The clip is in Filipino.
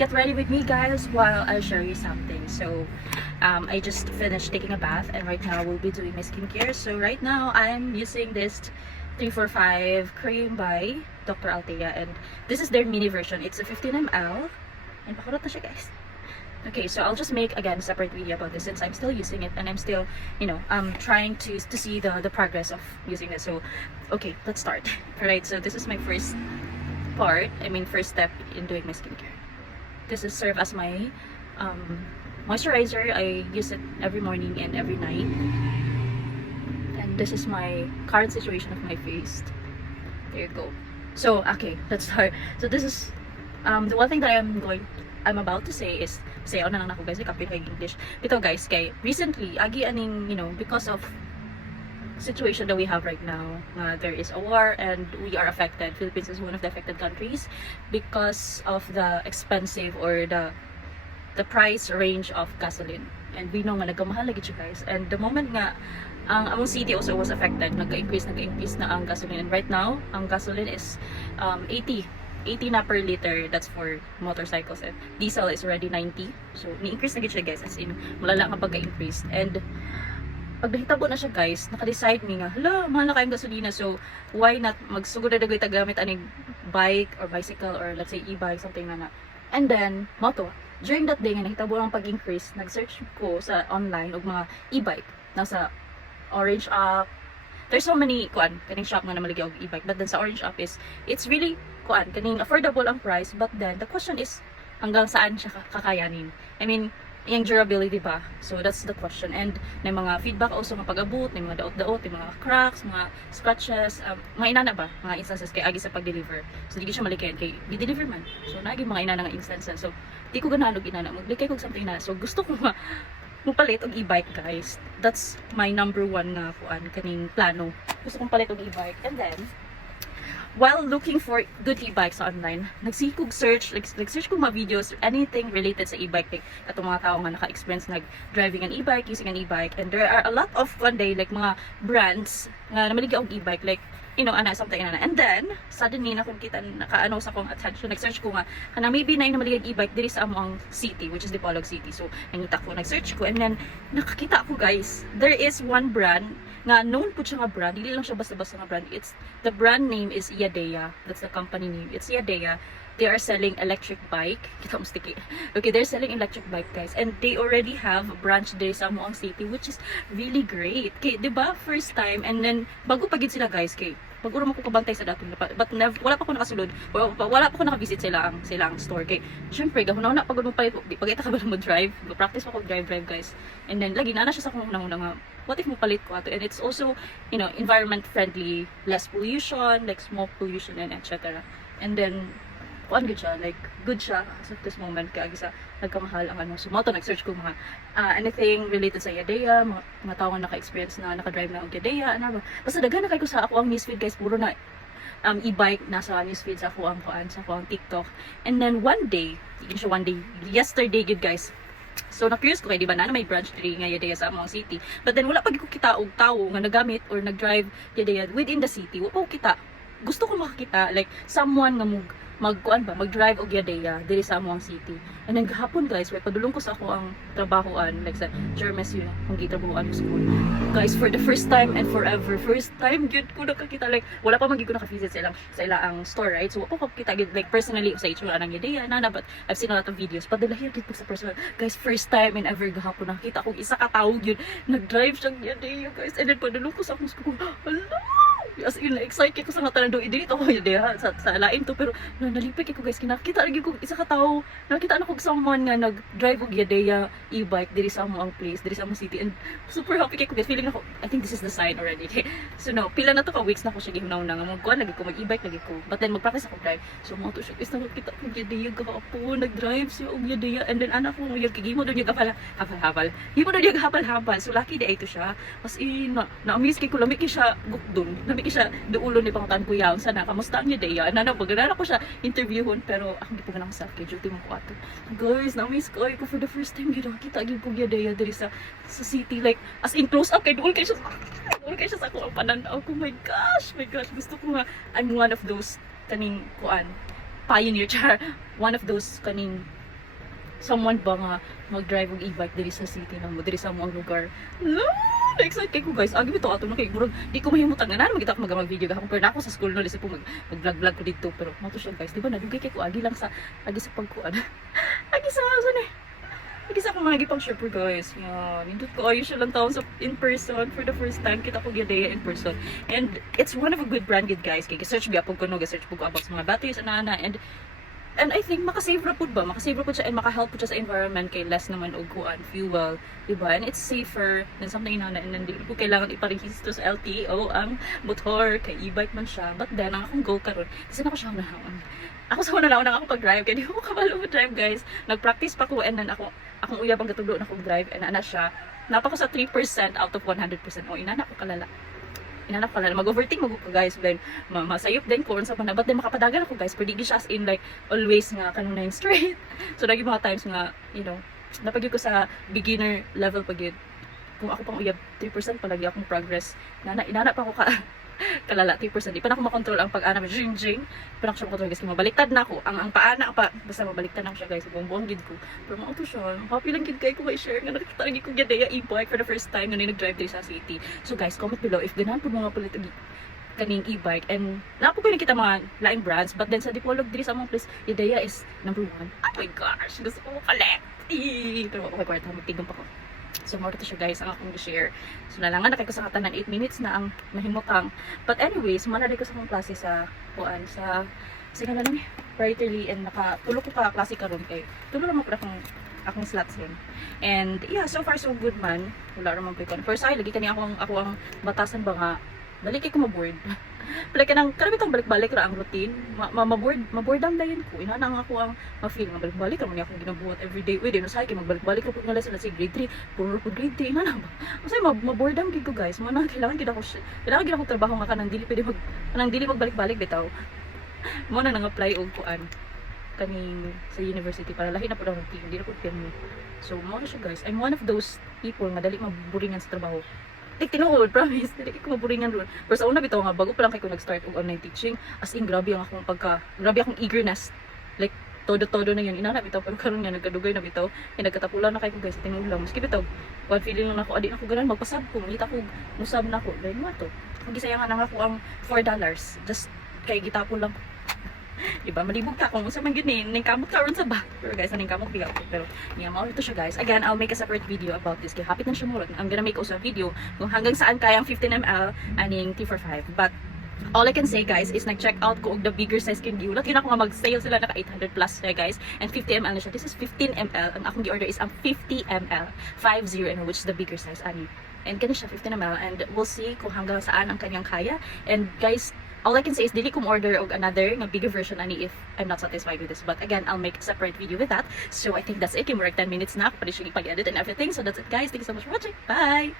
get ready with me, guys, while I show you something. So I just finished taking a bath, and right now we'll be doing my skincare. So right now I'm using this 345 cream by Dr. Altea, and this is their mini version. It's a 15 ml, and pakurot na siya, guys. Okay, so I'll just make again a separate video about this since I'm still using it and I'm still, trying to see the progress of using this. So okay, let's start. Alright, so this is my first first step in doing my skincare. This is serve as my moisturizer. I use it every morning and every night. And this is my current situation of my face. There you go. So okay, let's start. So this is the one thing that I'm about to say is sayo na lang ako, guys, kapit kay English. Ito, guys, kay recently agi aning, because of situation that we have right now, there is a war and we are affected. Philippines is one of the affected countries because of the expensive or the price range of gasoline. And we know nga nagkamahal lagi siya, guys. And the moment nga ang among city also was affected, nagka-increase na ang gasoline. And right now, ang gasoline is 80 na per liter. That's for motorcycles, and diesel is already 90. So ni-increase na gid siya, guys, as in mulala nga pagka-increase. And pag nahitabo na siya, guys, naka-decide mi nga, hala, mahal na kayong gasolina, so why not magsugod na dagoy tagamit aning bike or bicycle or let's say e-bike, something na. And then moto, during that day nga nahitabo ang pag-increase, nag-search ko sa online og mga e-bike. Nasa Orange App, there's so many kaning shop nga na maligi og e-bike, but then sa Orange App is it's really kaning affordable ang price, but then the question is hanggang saan siya kakayanin. I mean, yung durability ba? So that's the question. And may mga feedback also nga pag-abot, may mga daot-daot, may mga cracks, mga scratches, mga inana ba? Mga instances kay agi sa pag-deliver. So di siya malikay kay gi-deliver man. So nagi mga inana nga instances. So di ko ganahan og inana, maglikay kog something na. So gusto ko palit og e-bike, guys. That's my number one nga kaning plano. Gusto kong palit og e-bike. And then while looking for good e-bikes online, nagsikog search, search ko mga videos, anything related sa e-bike, like atong mga tao nga naka-experience nag-driving an e-bike, using an e-bike, and there are a lot of like mga brands nga namaligi og e-bike, like something ana. And then suddenly nakita nakaano sa akong attention, nag-search ko nga kana maybe na namaligi og e-bike diri sa among city, which is Dipolog City. So nangita ko, nag-search ko, and then nakakita ko, guys, there is one brand nga known po siya nga brand, hindi lang siya basta-basta nga brand. It's the brand name is Yadea. That's the company name. It's Yadea. They are selling electric bike. Kita mo sticky. Okay, they're selling electric bike, guys, and they already have a branch there sa Muang City, which is really great. Okay, 'di ba? First time, and then bago pa gid sila, guys, kay baguro mo ko kabantay sa dato, but wala pa ko nakasulod, wala pa ko naka-visit sila ang store. Kay syempre gahuna na pagod mo pa di pagita ka ba mo drive, practice pa ko drive, guys. And then lagi na siya sa akong una nga, what if mo palit ko ato? And it's also environment friendly, less pollution, like smoke pollution and etc. And then good siya, like good siya as of this moment, kaya sa nagkamahal ang ano. So moto nag-search ko mga anything related sa Yadea, mga tao nga naka-experience na naka-drive na og Yadea, ano ba, basta daghan na kay ko sa ako ang newsfeed, guys, puro na e-bike nasa newsfeed sa ako ang TikTok. And then one day yesterday gid, guys. So na-curious ko kay, di ba, na may branch diri nga Yadea sa among city, but then wala pa gid ko kita og tawo nga nagamit or nag-drive Yadea within the city. Wala pa ko kita. Gusto ko makakita like someone nga mag-drive og Yadea diri sa among city. And then gahapon, guys, padulong ko sa ako ang trabahoan, like sa Germes yun, kung gitrabahoan ko school. Guys, for the first time and forever, first time gyud ko nakakita, like wala pa man gyud ko naka-visit sa ilang store, right? So wala ko kita gyud like personally sa itsura ng Yadea nana, but I've seen a lot of videos. Padalahiya gyud ko sa personal. Guys, first time and ever gahapon nakita ko isa ka tawo gyud nag-drive siyang Yadea, guys. And then padulong ko sa akong school. Hala! As in, excited ko sa nga tanan do dito ko Yadea sa lain to, pero nalipik ko, guys, kinakita lagi ko isa ka tawo, nakita na ko someone nga nag-drive og Yadea e-bike diri sa among place, diri sa among city, and super happy kay ko, guys. Feeling ako, I think this is the sign already. Okay? So no, pila na to ka weeks na ko siya gihunaw na nga magkuan lagi ko, mag-e-bike lagi ko, but then mag-practice ako drive. So mo to siya, guys, nakita ko Yadea kahapon, nag-drive siya og Yadea, and then anak ko yung kigimo do niya hafal himo do niya hafal. So lucky day ito siya, as in na-amaze kay ko, lamig siya gukdon, lamig siya duulo ni pangutan ko yaw sana kamusta ang Yadea, ano pagana ko siya interviewon, pero ako di pa ganang self-schedule mo ko ato. Guys, na-miss ko for the first time gid kita gid ko Yadea diri sa city, like as in close up kay duol kay siya sa ako ang pananaw ko. My gosh, gusto ko nga, I'm one of those kaning kuan pioneer one of those kaning someone ba nga mag-drive og e-bike diri sa city nang mo diri sa among lugar. No, na-excite kay ko guys. Agi bitaw ato na kay murag di ko mahimutang nga magita ko mag-video gahapon pero na ako sa school no disi po mag-vlog ko dito pero mo to siya guys. Di ba nadugay kay ko agi lang sa agi sa pagkuan. Agi sa Lagi sa akong mga gipang shopper guys. Yan. Nindot ko ayos siya lang taon sa in person. For the first time, kita ko Yadea in person. And it's one of a good brand good guys. Kaya search biya po ko no. Search po ko about sa mga batteries na And I think makasave ra pud ba? Makasave ra pud siya and makahelp pud siya sa environment kay less naman og kuan fuel, diba? And it's safer than something na and hindi ko kailangan iparehistro sa LTO ang motor kay e-bike man siya. But then ang akong goal karon kasi na ko siya nahaon. Ako sa una ako pag-drive kaya di ko kabalo drive guys. Nag-practice pa ko and then akong uyab ang gatulo na kong drive and ana siya. Napa ko sa 3% out of 100%. O inana ko kalala. Mag-overthink ko guys. Then masayop din ko sa panabat din makapadagan ako guys. Pero di siya as in like always nga kanong 9 straight. So lagi mga times nga, you know, napagyo ko sa beginner level pag yun. Kung ako pang uyab 3% palagi akong progress. Inana pa ako kalala 3%. Di pa na ako makontrol ang pag-ana jing. Pero ako siya makontrol guys. Mabaliktad na ako. Ang paana pa. Basta mabaliktad na ako siya guys. Buong gid ko. Pero mga siya. Happy lang gid kay ko i-share nga nakita lagi ko Yadea e-bike for the first time na nag-drive dito sa city. So guys, comment below if ganahan po mga palit kaning e-bike. And napo ko nakita mga laing brands. But then sa Dipolog diri sa among place, Yadea is number 1. Oh my gosh. Gusto ko collect. Pero okay, kwarta. Magtigong pa ko. So, more to siya guys ang akong share. So, nalangan na kay ko sa katanan 8 minutes na ang mahimutang. But anyways, manari ko sa akong klase sa kuan sa sige na lang writerly and nakatulog ko ka klase karon kay tulog naman ko akong slots yun. And yeah, so far so good man. Wala naman po ko. First ay lagi kani ako ang batasan ba nga dali kay ko maboard. Pala ka nang karami kang balik-balik ra ang routine. Maboredam dayon ko. Ina nang ako ang ma-feel nga balik-balik ra man akong ginabuhat every day. Wait, no say kay magbalik-balik ko nga lesson sa grade 3, puro po grade 3 ina na ba. Kasi maboredam gid ko guys. Mo na kailangan gid ako trabaho nga kanang dili pwede magbalik-balik bitaw. Mo na nang-apply og kuan kaning sa university para lahi na pud ang routine. Dili ko pirmi. So mo na siya guys. I'm one of those people nga dali maburingan sa trabaho. Like, tinuod, promise, hindi ko maburingan ron. Pero sa una bitaw nga, bago pa lang kay ko nag-start og online teaching, as in, grabe akong eagerness. Like, todo-todo na yun. Inana bitaw, pero karon nga, nagkadugay na bitaw. Nagkatapulan na kay ko guys, tinuod lang. Maski bitaw, one feeling lang ako, adi na ko ganan, magpasab ko, malita ko, musab na ako. Dahil nga to, kung gisayangan na ako ang $4, just kay gitapon lang. Diba, malibog ka kung sa man gini, ningkamot ka ron sa ba. Pero guys, ningkamot biya ako. Pero, yeah, maulit to siya guys. Again, I'll make a separate video about this. Kaya hapit na siya murag. I'm gonna make also a video kung hanggang saan kayang 15 ml aning T45. But, all I can say guys is nag-check out ko og the bigger size candy. Ulat yun ako nga mag-sale sila naka 800 plus na guys. And 50 ml na siya. This is 15 ml. Ang akong gi-order is ang 50 ml. 50 ml, which is the bigger size ani. And kani siya 15 ml. And we'll see kung hanggang saan ang kanyang kaya. And guys, all I can say is dili ko order og another nga bigger version ani if I'm not satisfied with this. But again, I'll make a separate video with that. So I think that's it. Kimurag 10 minutes na. Pwede siya ipag-edit and everything. So that's it guys. Thank you so much for watching. Bye!